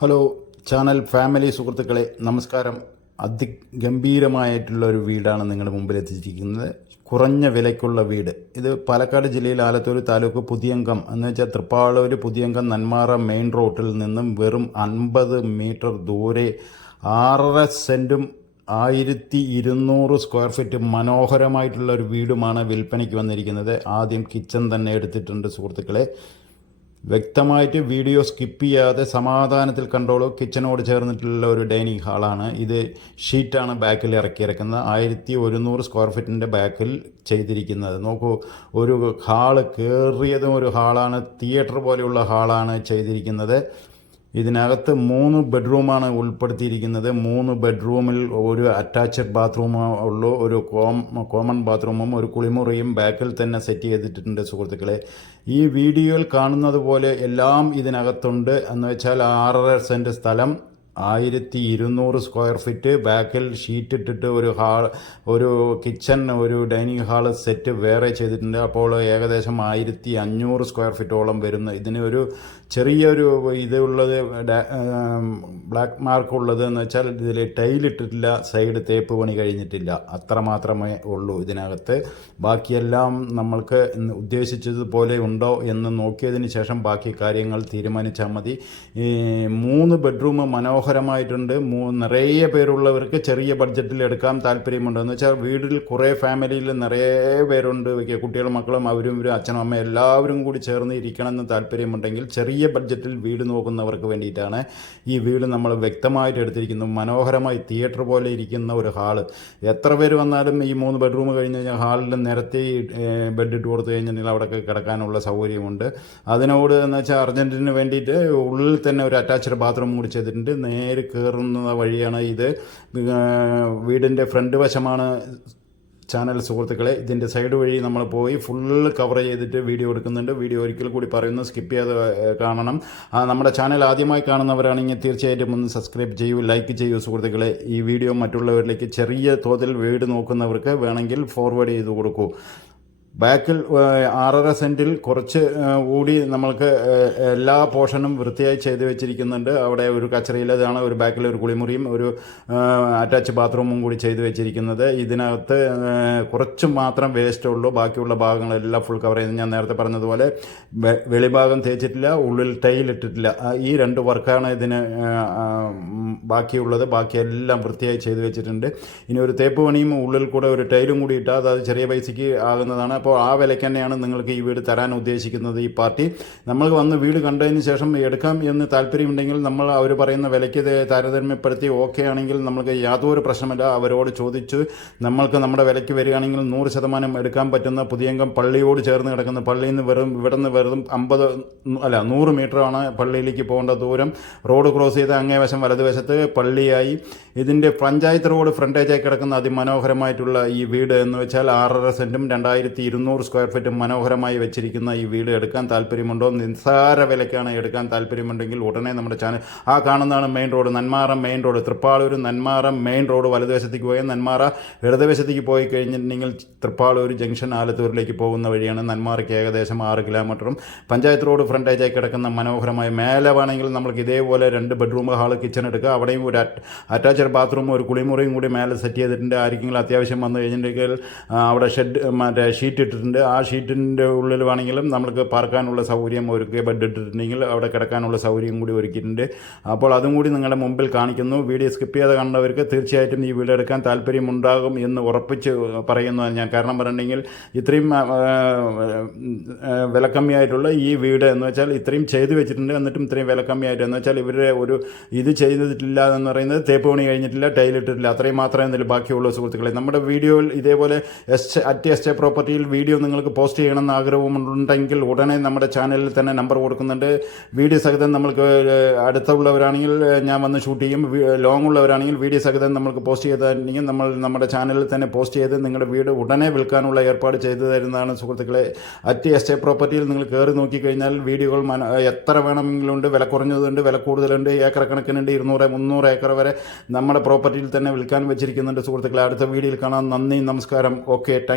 Hello channel family സുഹൃത്തുക്കളെ നമസ്കാരം. അതിഗംഭീരമായിട്ടുള്ള ഒരു വീടാണ് നിങ്ങളുടെ മുമ്പിൽ എത്തിച്ചിരിക്കുന്നത് കുറഞ്ഞ വിലയ്ക്കുള്ള വീട്. ഇത് പാലക്കാട് ജില്ലയിൽ ആലത്തൂർ താലൂക്ക് പുതിയങ്കം എന്ന് വെച്ചാൽ തൃപ്പാളൂർ പുതിയങ്കം നന്മാറ മെയിൻ റോഡിൽ നിന്നും വെറും അൻപത് മീറ്റർ ദൂരെ ആറര സെന്റും ആയിരത്തി ഇരുന്നൂറ് സ്ക്വയർ ഫീറ്റ് മനോഹരമായിട്ടുള്ള ഒരു വീടുമാണ് വിൽപ്പനയ്ക്ക് വന്നിരിക്കുന്നത്. ആദ്യം കിച്ചൺ തന്നെ എടുത്തിട്ടുണ്ട് സുഹൃത്തുക്കളെ. വ്യക്തമായിട്ട് വീഡിയോ സ്കിപ്പ് ചെയ്യാതെ സമാധാനത്തിൽ കണ്ടോളൂ. കിച്ചനോട് ചേർന്നിട്ടുള്ള ഒരു ഡൈനിങ് ഹാളാണ്. ഇത് ഷീറ്റാണ് ബാക്കിൽ ഇറക്കിയിറക്കുന്നത് ആയിരത്തി ഒരുന്നൂറ് സ്ക്വയർ ഫീറ്റിന്റെ ബാക്കിൽ ചെയ്തിരിക്കുന്നത്. നോക്കൂ ഒരു ഹാൾ കയറിയതും ഒരു ഹാളാണ്. തിയേറ്റർ പോലെയുള്ള ഹാളാണ് ചെയ്തിരിക്കുന്നത്. ഇതിനകത്ത് മൂന്ന് ബെഡ്റൂമാണ് ഉൾപ്പെടുത്തിയിരിക്കുന്നത്. മൂന്ന് ബെഡ്റൂമിൽ ഒരു അറ്റാച്ച്ഡ് ബാത്റൂം ഉള്ളു ഒരു കോം കോമൺ ബാത്റൂമും ഒരു കുളിമുറിയും ബാക്കിൽ തന്നെ സെറ്റ് ചെയ്തിട്ടുണ്ട് സുഹൃത്തുക്കളെ. ഈ വീഡിയോയിൽ കാണുന്നത് പോലെ എല്ലാം ഇതിനകത്തുണ്ട്. എന്ന് വെച്ചാൽ ആറര സെന്റ് സ്ഥലം ആയിരത്തി ഇരുന്നൂറ് സ്ക്വയർ ഫീറ്റ് ബാക്കിൽ ഷീറ്റ് ഇട്ടിട്ട് ഒരു ഹാൾ ഒരു കിച്ചൺ ഒരു ഡൈനിങ് ഹാൾ സെറ്റ് വേറെ ചെയ്തിട്ടുണ്ട്. അപ്പോൾ ഏകദേശം ആയിരത്തി അഞ്ഞൂറ് സ്ക്വയർ ഫീറ്റോളം വരുന്ന. ഇതിന് ഒരു ചെറിയൊരു ഇത് ഉള്ളത് ബ്ലാക്ക് മാർക്ക് ഉള്ളത് എന്ന് വെച്ചാൽ ഇതിൽ ടൈലിട്ടിട്ടില്ല സൈഡ് തേപ്പ് പണി കഴിഞ്ഞിട്ടില്ല. അത്ര മാത്രമേ ഉള്ളൂ ഇതിനകത്ത്. ബാക്കിയെല്ലാം നമ്മൾക്ക് ഉദ്ദേശിച്ചതുപോലെ ഉണ്ടോ എന്ന് നോക്കിയതിന് ശേഷം ബാക്കി കാര്യങ്ങൾ തീരുമാനിച്ചാൽ മതി. മൂന്ന് ബെഡ്റൂം മനോഹരമായിട്ടുണ്ട്. നിറയെ പേരുള്ളവർക്ക് ചെറിയ ബഡ്ജറ്റിൽ എടുക്കാൻ താല്പര്യമുണ്ട്. എന്ന് വെച്ചാൽ വീട്ടിൽ കുറേ ഫാമിലിയിൽ നിറയെ പേരുണ്ട്. കുട്ടികളും മക്കളും അവരും ഇവരും അച്ഛനും അമ്മയും എല്ലാവരും കൂടി ചേർന്ന് ഇരിക്കണമെന്ന് താല്പര്യമുണ്ടെങ്കിൽ ചെറിയ ബഡ്ജറ്റിൽ വീട് നോക്കുന്നവർക്ക് വേണ്ടിയിട്ടാണ് ഈ വീട് നമ്മൾ വ്യക്തമായിട്ട് എടുത്തിരിക്കുന്നു മനോഹരമായി തിയേറ്റർ പോലെ ഇരിക്കുന്ന ഒരു ഹാൾ. എത്ര പേര് വന്നാലും ഈ മൂന്ന് ബെഡ്റൂം കഴിഞ്ഞ് കഴിഞ്ഞാൽ ഹാളിൽ നിരത്തി ബെഡ് ഇട്ട് കൊടുത്തു കഴിഞ്ഞിട്ടുണ്ടെങ്കിൽ അവിടെയൊക്കെ കിടക്കാനുള്ള സൗകര്യമുണ്ട്. അതിനോട് എന്ന് വെച്ചാൽ അർജന്റിന് വേണ്ടിയിട്ട് ഉള്ളിൽ തന്നെ ഒരു അറ്റാച്ച്ഡ് ബാത്റൂം കൂടി ചെയ്തിട്ടുണ്ട്. നേരെ കയറുന്ന വഴിയാണ് ഇത്. വീടിന്റെ ഫ്രണ്ട് വശമാണ് ചാനൽ സുഹൃത്തുക്കളെ. ഇതിന്റെ സൈഡ് വഴി നമ്മൾ പോയി ഫുള്ള് കവർ ചെയ്തിട്ട് വീഡിയോ എടുക്കുന്നുണ്ട്. വീഡിയോ ഒരിക്കൽ കൂടി പറയുന്നു സ്കിപ്പ് ചെയ്ത് കാണണം. നമ്മുടെ ചാനൽ ആദ്യമായി കാണുന്നവരാണെങ്കിൽ തീർച്ചയായിട്ടും ഒന്ന് സബ്സ്ക്രൈബ് ചെയ്യൂ ലൈക്ക് ചെയ്യൂ സുഹൃത്തുക്കളെ. ഈ വീഡിയോ മറ്റുള്ളവരിലേക്ക് ചെറിയ തോതിൽ വീട് നോക്കുന്നവർക്ക് വേണമെങ്കിൽ ഫോർവേഡ് ചെയ്ത് കൊടുക്കൂ. ബാക്കിൽ ആറര സെന്റിൽ കുറച്ച് കൂടി നമ്മൾക്ക് എല്ലാ പോർഷനും വൃത്തിയായി ചെയ്ത് വെച്ചിരിക്കുന്നുണ്ട്. അവിടെ ഒരു കച്ചറയിലതാണ് ഒരു ബാക്കിൽ ഒരു കുളിമുറിയും ഒരു അറ്റാച്ച് ബാത്റൂമും കൂടി ചെയ്ത് വെച്ചിരിക്കുന്നത്. ഇതിനകത്ത് കുറച്ച് മാത്രം വേസ്റ്റ് ഉള്ളൂ. ബാക്കിയുള്ള ഭാഗങ്ങളെല്ലാം ഫുൾ കവർ ചെയ്ത് ഞാൻ നേരത്തെ പറഞ്ഞതുപോലെ വെളിഭാഗം തേച്ചിട്ടില്ല ഉള്ളിൽ ടൈൽ ഇട്ടിട്ടില്ല ഈ രണ്ട് വർക്കാണ് ഇതിന് ബാക്കിയുള്ളത് ബാക്കിയെല്ലാം വൃത്തിയായി ചെയ്തു വെച്ചിട്ടുണ്ട്. ഇനി ഒരു തേപ്പ് പണിയും ഉള്ളിൽ കൂടെ ഒരു ടൈലും കൂടി ഇട്ടാൽ അത് ചെറിയ പൈസയ്ക്ക് ആകുന്നതാണ്. അപ്പോൾ ആ വിലയ്ക്ക് തന്നെയാണ് നിങ്ങൾക്ക് ഈ വീട് തരാൻ ഉദ്ദേശിക്കുന്നത് ഈ പാർട്ടി. നമ്മൾ വന്ന് വീട് കണ്ടതിന് ശേഷം എടുക്കാം എന്ന് താല്പര്യമുണ്ടെങ്കിൽ നമ്മൾ അവർ പറയുന്ന വിലയ്ക്ക് താരതമ്യപ്പെടുത്തി ഓക്കെ ആണെങ്കിൽ നമ്മൾക്ക് യാതൊരു പ്രശ്നമില്ല. അവരോട് ചോദിച്ച് നമ്മൾക്ക് നമ്മുടെ വിലയ്ക്ക് വരികയാണെങ്കിൽ നൂറ് ശതമാനം എടുക്കാൻ പറ്റുന്ന പുതിയങ്കം പള്ളിയോട് ചേർന്ന് കിടക്കുന്ന പള്ളിയിൽ നിന്ന് വെറും ഇവിടെ നിന്ന് വെറും അമ്പത് അല്ല നൂറ് മീറ്ററാണ് പള്ളിയിലേക്ക് പോകേണ്ട ദൂരം. റോഡ് ക്രോസ് ചെയ്ത് അങ്ങേ വശം വലതുവശത്ത് പള്ളിയായി ഇതിന്റെ പഞ്ചായത്ത് റോഡ് ഫ്രണ്ടേജായി കിടക്കുന്ന അതിമനോഹരമായിട്ടുള്ള ഈ വീട് എന്ന് വെച്ചാൽ ആറര സെന്റും രണ്ടായിരത്തി ഇരുന്നൂറ് സ്ക്വയർ ഫീറ്റും മനോഹരമായി വെച്ചിരിക്കുന്ന ഈ വീട് എടുക്കാൻ താല്പര്യമുണ്ടോ? നിസ്സാര വിലയ്ക്കാണ് എടുക്കാൻ താല്പര്യമുണ്ടെങ്കിൽ ഉടനെ നമ്മുടെ ചാനൽ ആ കാണുന്നതാണ് main road Nenmara main road Thrippalur Nenmara main road. വലതുവശത്തേക്ക് പോയാൽ നന്മാറ ഇടതുവശത്തേക്ക് പോയി കഴിഞ്ഞിട്ടുണ്ടെങ്കിൽ തൃപ്പാളൂർ ജംഗ്ഷൻ ആലത്തൂരിലേക്ക് പോകുന്ന വഴിയാണ് നന്മാറയ്ക്ക് ഏകദേശം ആറ് കിലോമീറ്ററും. പഞ്ചായത്ത് റോഡ് ഫ്രണ്ടേജായി കിടക്കുന്ന മനോഹരമായ മേലെ വേണമെങ്കിൽ നമ്മൾക്ക് ഇതേപോലെ രണ്ട് ബെഡ്റൂം ഹാൾ കിച്ചൺ എടുക്കുക അവിടെയും ഒരു അറ്റാച്ച്ഡ് ബാത്റൂമും ഒരു കുളിമുറിയും കൂടി മേലെ സെറ്റ് ചെയ്തിട്ടുണ്ട്. ആർക്കെങ്കിലും അത്യാവശ്യം വന്നു കഴിഞ്ഞിട്ടുണ്ടെങ്കിൽ അവിടെ ഷെഡ് മറ്റേ ഷീറ്റ് ഇട്ടിട്ടുണ്ട്. ആ ഷീറ്റിന്റെ ഉള്ളിൽ വേണമെങ്കിലും നമുക്ക് പാർക്കാനുള്ള സൗകര്യം ഒരുക്കി ബെഡ് ഇട്ടിട്ടുണ്ടെങ്കിൽ അവിടെ കിടക്കാനുള്ള സൗകര്യം കൂടി ഒരുക്കിയിട്ടുണ്ട്. അപ്പോൾ അതും കൂടി നിങ്ങളുടെ മുമ്പിൽ കാണിക്കുന്നു. വീഡിയോ സ്കിപ്പ് ചെയ്ത് കണ്ടവർക്ക് തീർച്ചയായിട്ടും ഈ വീഡിയോ എടുക്കാൻ താല്പര്യമുണ്ടാകും എന്ന് ഉറപ്പിച്ച് പറയുന്നതാണ് ഞാൻ. കാരണം പറഞ്ഞിട്ടുണ്ടെങ്കിൽ ഇത്രയും വിലക്കമ്മിയായിട്ടുള്ള ഈ വീട് എന്ന് വെച്ചാൽ ഇത്രയും ചെയ്തു വെച്ചിട്ടുണ്ട്. എന്നിട്ടും ഇത്രയും വിലക്കമ്മിയായിട്ട് എന്ന് വെച്ചാൽ ഇവരുടെ ഒരു ഇത് ചെയ്തിട്ടില്ല എന്ന് പറയുന്നത് തേപ്പ് പണി കഴിഞ്ഞിട്ടില്ല ടൈൽ ഇട്ടിട്ടില്ല. അത്രയും മാത്രമേ എന്തെങ്കിലും ബാക്കിയുള്ള സുഹൃത്തുക്കളെ. നമ്മുടെ വീഡിയോയിൽ ഇതേപോലെ എസ് അറ്റ് എസ് പ്രോപ്പർട്ടിയിൽ വീഡിയോ നിങ്ങൾക്ക് പോസ്റ്റ് ചെയ്യണമെന്ന് ആഗ്രഹമുണ്ടെങ്കിൽ ഉടനെ നമ്മുടെ ചാനലിൽ തന്നെ നമ്പർ കൊടുക്കുന്നുണ്ട്. വീഡിയോ സഹിതം നമ്മൾക്ക് അടുത്തുള്ളവരാണെങ്കിൽ ഞാൻ വന്ന് ഷൂട്ട് ചെയ്യും. ലോങ് ഉള്ളവരാണെങ്കിൽ വീഡിയോ സഹിതം നമ്മൾക്ക് പോസ്റ്റ് ചെയ്തിട്ടുണ്ടെങ്കിൽ നമ്മൾ നമ്മുടെ ചാനലിൽ തന്നെ പോസ്റ്റ് ചെയ്ത് നിങ്ങളുടെ വീട് ഉടനെ വിൽക്കാനുള്ള ഏർപ്പാട് ചെയ്തു തരുന്നതാണ് സുഹൃത്തുക്കളെ. അറ്റ് എസ് പ്രോപ്പർട്ടിയിൽ നിങ്ങൾ കയറി നോക്കിക്കഴിഞ്ഞാൽ വീഡിയോകൾ എത്ര വേണമെങ്കിലും ഉണ്ട് വില കുറഞ്ഞതുണ്ട് വില കൂടുതലുണ്ട് ഏക്കർ കണക്കിനുണ്ട് ഇരുന്നൂറ് മുന്നൂറ് ഏക്കർ വരെ നമ്മുടെ പ്രോപ്പർട്ടിയിൽ തന്നെ വിൽക്കാൻ വെച്ചിരിക്കുന്നുണ്ട്. സുഹൃത്തുക്കളെ അടുത്ത വീഡിയോയിൽ കാണാം. നന്ദി നമസ്കാരം. Okay thank